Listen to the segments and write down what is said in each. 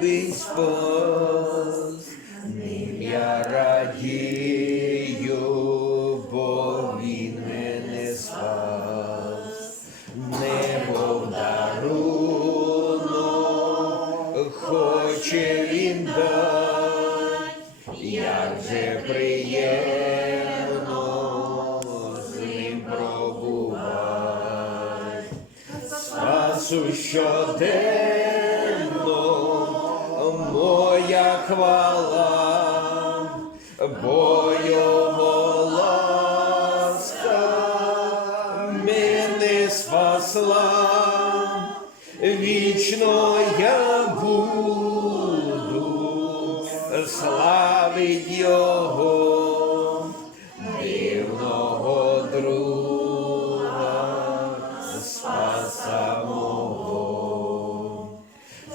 любить спас, ним я радію, бо він мене спас, небо дарунок, хоче він дать, як же приємно з ним пробувати. Спасу щоденно хвала, бо його ласка мене спасла, вічно я буду славить його,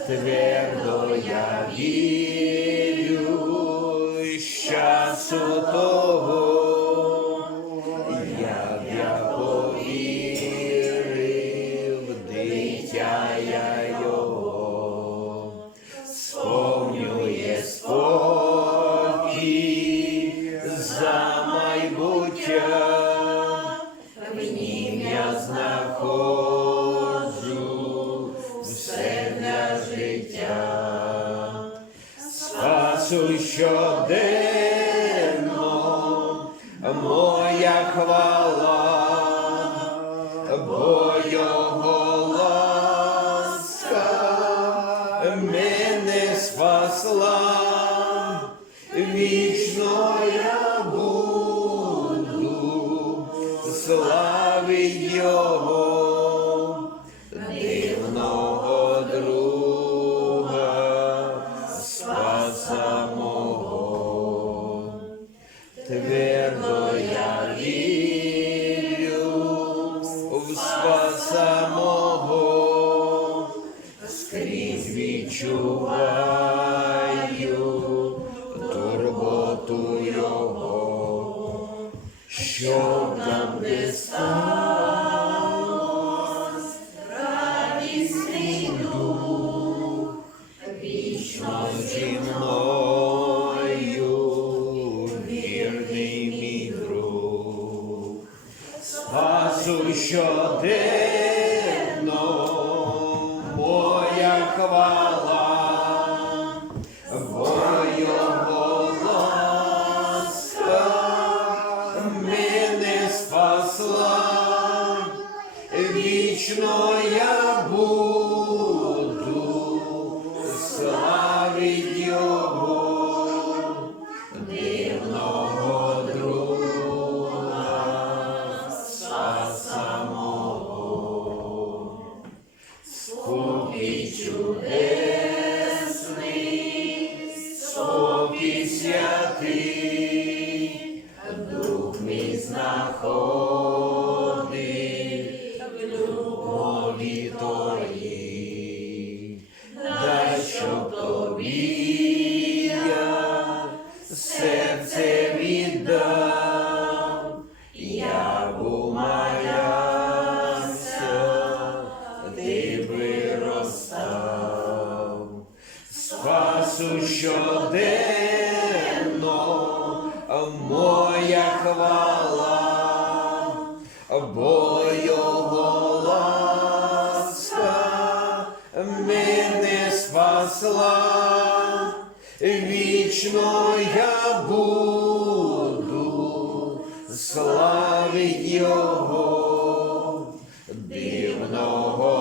Твердо я вірю, з часу життя, спасу щоденно, моя хвала, бо його ласка мене спасла, вічно я буду славить його, що там не сталось, дух, вічно зі вірний друг, спасу щоденно, моя хвала, вічно я буду щоденно, моя хвала, бо його ласка мене спасла, вічно я буду славить його, дивного